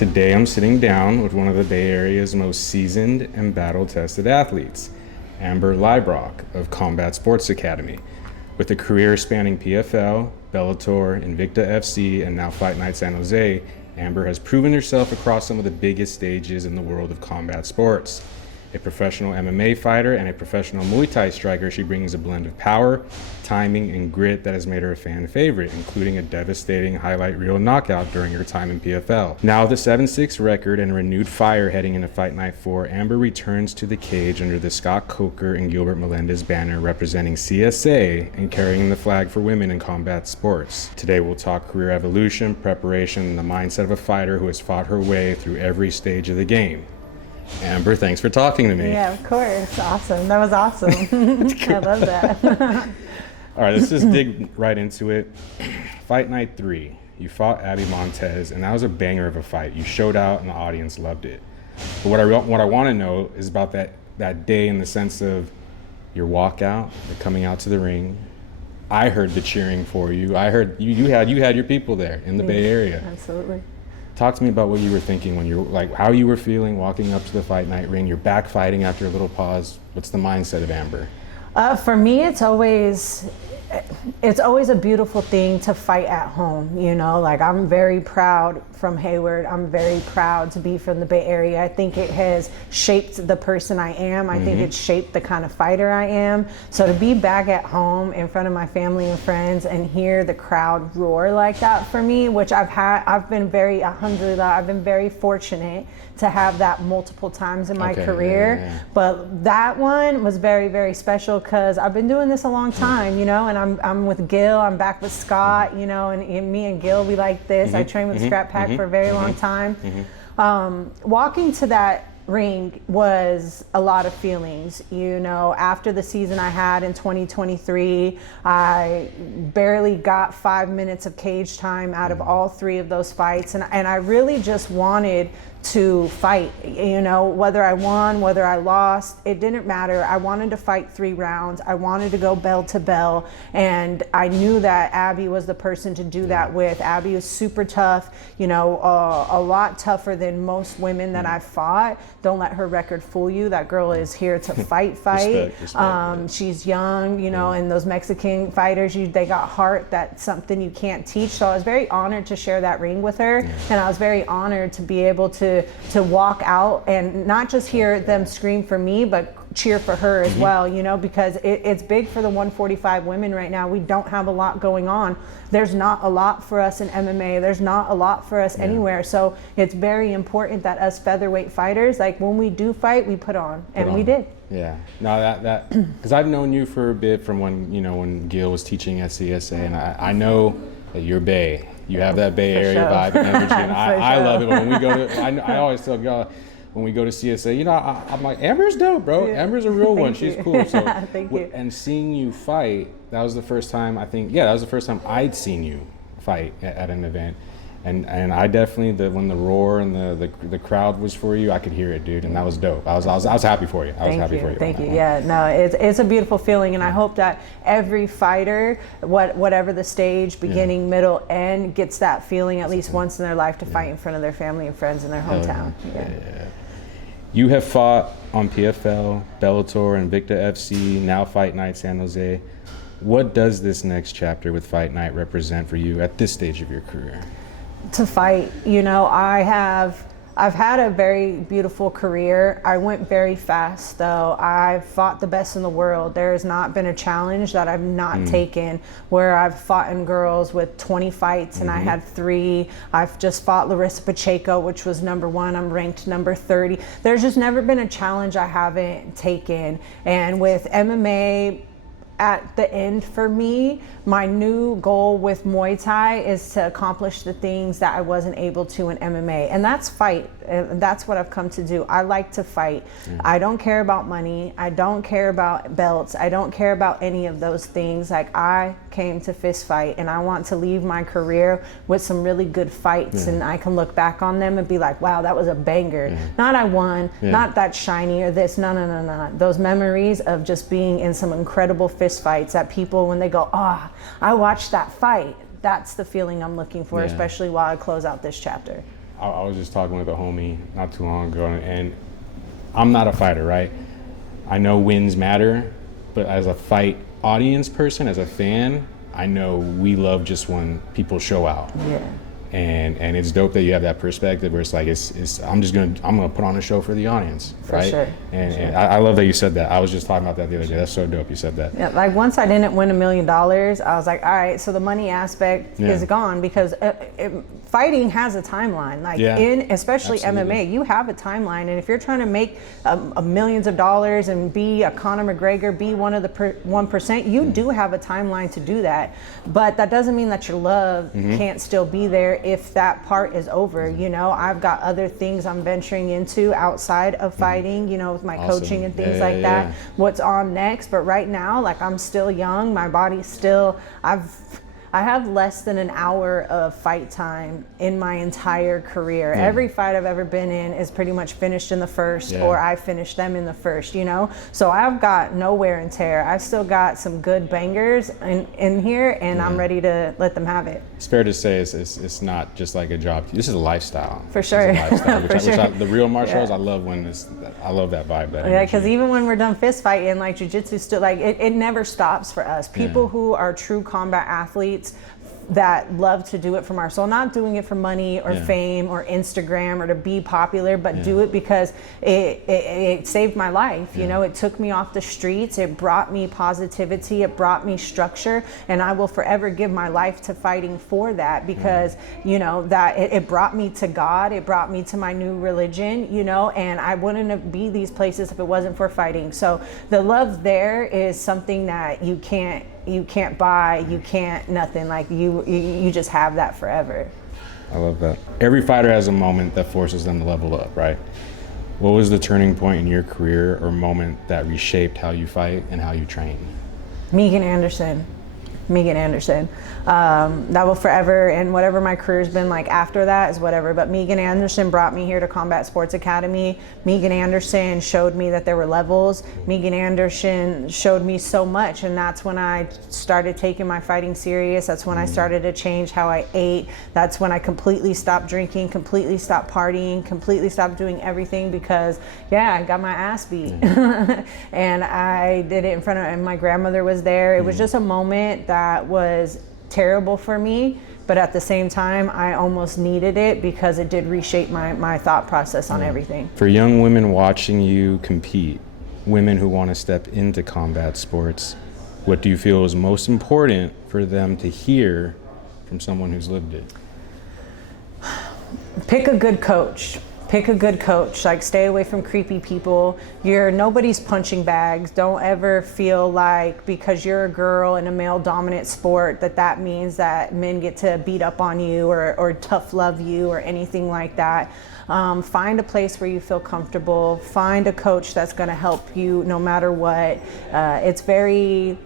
Today I'm sitting down with one of the Bay Area's most seasoned and battle-tested athletes, Amber Leibrock of Combat Sports Academy. With a career spanning PFL, Bellator, Invicta FC, and now Fight Night San Jose, Amber has proven herself across some of the biggest stages in the world of combat sports. A professional MMA fighter and a professional Muay Thai striker, she brings a blend of power, timing, and grit that has made her a fan favorite, including a devastating highlight reel knockout during her time in PFL. Now with a 7-6 record and renewed fire heading into Fight Night 4, Amber returns to the cage under the Scott Coker and Gilbert Melendez banner, representing CSA and carrying the flag for women in combat sports. Today we'll talk career evolution, preparation, and the mindset of a fighter who has fought her way through every stage of the game. Amber, thanks for talking to me. Yeah, of course. Awesome. That was awesome. I love that. All right, let's just dig right into it. Fight Night 3, you fought Abby Montez, and that was a banger of a fight. You showed out, and the audience loved it. But what I want to know is about that day in the sense of your walkout, the coming out to the ring. I heard the cheering for you. I heard you had your people there in the Bay Area. Absolutely. Talk to me about what you were thinking when you were, like, how you were feeling walking up to the Fight Night ring. You're back fighting after a little pause. What's the mindset of Amber? For me, it's always a beautiful thing to fight at home. You know, like, I'm very proud from Hayward. I'm very proud to be from the Bay Area. I think it has shaped the person I am. I think it's shaped the kind of fighter I am. So to be back at home in front of my family and friends and hear the crowd roar like that for me, which I've been very, alhamdulillah, I've been very fortunate to have that multiple times in my career. Yeah. But that one was very, very special because I've been doing this a long time, you know, and I'm with Gil, I'm back with Scott, you know, and me and Gil, we like this. I trained with Scrap Pack for a very long time. Walking to that ring was a lot of feelings. You know, after the season I had in 2023, I barely got 5 minutes of cage time out of all 3 of those fights, and I really just wanted to fight. You know, whether I won, whether I lost, it didn't matter. I wanted to fight 3 rounds. I wanted to go bell to bell, and I knew that Abby was the person to do that with. Abby is super tough, you know, a lot tougher than most women that I've fought. Don't let her record fool you. That girl is here to fight. Respect, she's young, you know, and those Mexican fighters, they got heart. That's something you can't teach. So I was very honored to share that ring with her, and I was very honored to be able to walk out and not just hear them scream for me, but cheer for her as well, you know, because it's big for the 145 women right now. We don't have a lot going on. There's not a lot for us in MMA. There's not a lot for us anywhere. So it's very important that us featherweight fighters, like, when we do fight, we put on, and we did. Yeah, no, that because I've known you for a bit from when Gil was teaching at CSA, and I know that you're Bay. You have that Bay Area vibe and energy, and I love it. When we go to, I always tell y'all, when we go to CSA, you know, I'm like, Amber's dope, bro. Yeah. Amber's a real one. She's cool. So, Thank you. And seeing you fight, that was the first time, I think, that was the first time I'd seen you fight at an event. And I definitely, when the roar and the crowd was for you, I could hear it, dude, and that was dope. I was happy for you. Thank you. Yeah, no, it's a beautiful feeling, and I hope that every fighter, whatever the stage, beginning, middle, end, gets that feeling at least once in their life to fight in front of their family and friends in their hometown. Yeah. You have fought on PFL, Bellator, Invicta FC, now Fight Night San Jose. What does this next chapter with Fight Night represent for you at this stage of your career? To fight, you know, I've had a very beautiful career. I went very fast, though. I've fought the best in the world. There has not been a challenge that I've not taken, where I've fought in girls with 20 fights and I had 3. I've just fought Larissa Pacheco, which was #1. I'm ranked number 30. There's just never been a challenge I haven't taken. And with MMA at the end for me, my new goal with Muay Thai is to accomplish the things that I wasn't able to in MMA, and that's fight. And that's what I've come to do. I like to fight. I don't care about money. I don't care about belts. I don't care about any of those things. Like, I came to fist fight, and I want to leave my career with some really good fights, and I can look back on them and be like, wow, that was a banger. Not I won, not that shiny or this, no. Those memories of just being in some incredible fist fights that people, when they go, I watched that fight, that's the feeling I'm looking for, especially while I close out this chapter. I was just talking with a homie not too long ago, and I'm not a fighter, right? I know wins matter, but as a fight audience person, as a fan, I know we love just when people show out. Yeah. And it's dope that you have that perspective where it's like I'm gonna put on a show for the audience, right? For sure. And I love that you said that. I was just talking about that the other day. That's so dope you said that. Yeah, like once I didn't win $1 million, I was like, all right, so the money aspect is gone, because fighting has a timeline. Like especially absolutely. MMA, you have a timeline, and if you're trying to make millions of dollars and be a Conor McGregor, be one of the 1%, you do have a timeline to do that. But that doesn't mean that your love can't still be there if that part is over. You know, I've got other things I'm venturing into outside of fighting, you know, with my coaching and things like that. What's on next? But right now, like, I'm still young, my body's still, I have less than an hour of fight time in my entire career. Every fight I've ever been in is pretty much finished in the first, or I finished them in the first, you know? So I've got no wear and tear. I've still got some good bangers in here, and I'm ready to let them have it. It's fair to say it's not just like a job. This is a lifestyle. For sure. It's a lifestyle, the real martial arts, Yeah. I love that vibe. Yeah, because even when we're done fist fighting, like jiu-jitsu still, like it never stops for us. People who are true combat athletes that love to do it from our soul, not doing it for money or fame or Instagram or to be popular, but do it because it saved my life. You know, it took me off the streets, it brought me positivity, it brought me structure, and I will forever give my life to fighting for that, because you know, that it brought me to God, it brought me to my new religion, you know, and I wouldn't be these places if it wasn't for fighting. So the love there is something that you can't buy, you can't nothing. Like you just have that forever. I love that. Every fighter has a moment that forces them to level up, right? What was the turning point in your career or moment that reshaped how you fight and how you train? Megan Anderson. That will forever, and whatever my career's been like after that is whatever, but Megan Anderson brought me here to Combat Sports Academy. Megan Anderson showed me that there were levels. Megan Anderson showed me so much, and that's when I started taking my fighting serious. That's when I started to change how I ate. That's when I completely stopped drinking, completely stopped partying, completely stopped doing everything, because I got my ass beat. And I did it in front of, and my grandmother was there. It was just a moment that was terrible for me, but at the same time I almost needed it, because it did reshape my thought process on everything. For young women watching you compete, women who want to step into combat sports, what do you feel is most important for them to hear from someone who's lived it? Pick a good coach. Like, stay away from creepy people. You're nobody's punching bags. Don't ever feel like because you're a girl in a male dominant sport that means that men get to beat up on you or tough love you or anything like that. Find a place where you feel comfortable. Find a coach that's going to help you no matter what. It's very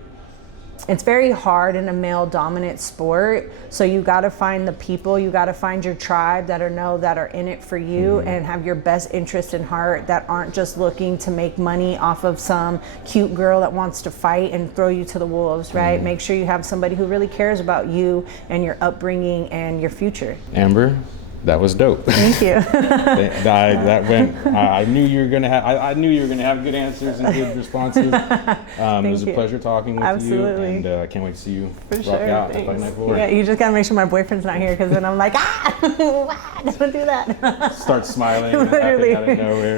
hard in a male dominant sport, so you got to find the people, you got to find your tribe that are in it for you and have your best interest in heart, that aren't just looking to make money off of some cute girl that wants to fight and throw you to the wolves, right? Make sure you have somebody who really cares about you and your upbringing and your future. Amber, that was dope. Thank you. I knew you were gonna have good answers and good responses. It was a pleasure talking with you, and I can't wait to see you rock out at Fight Night 4. Yeah, you just gotta make sure my boyfriend's not here, because then I'm like, don't do that. Start smiling and laughing out of nowhere.